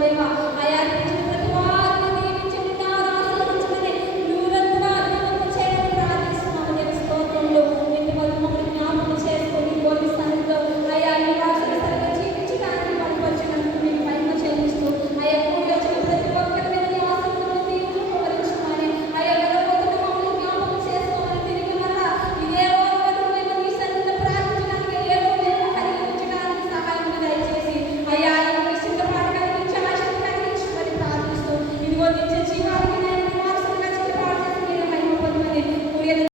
では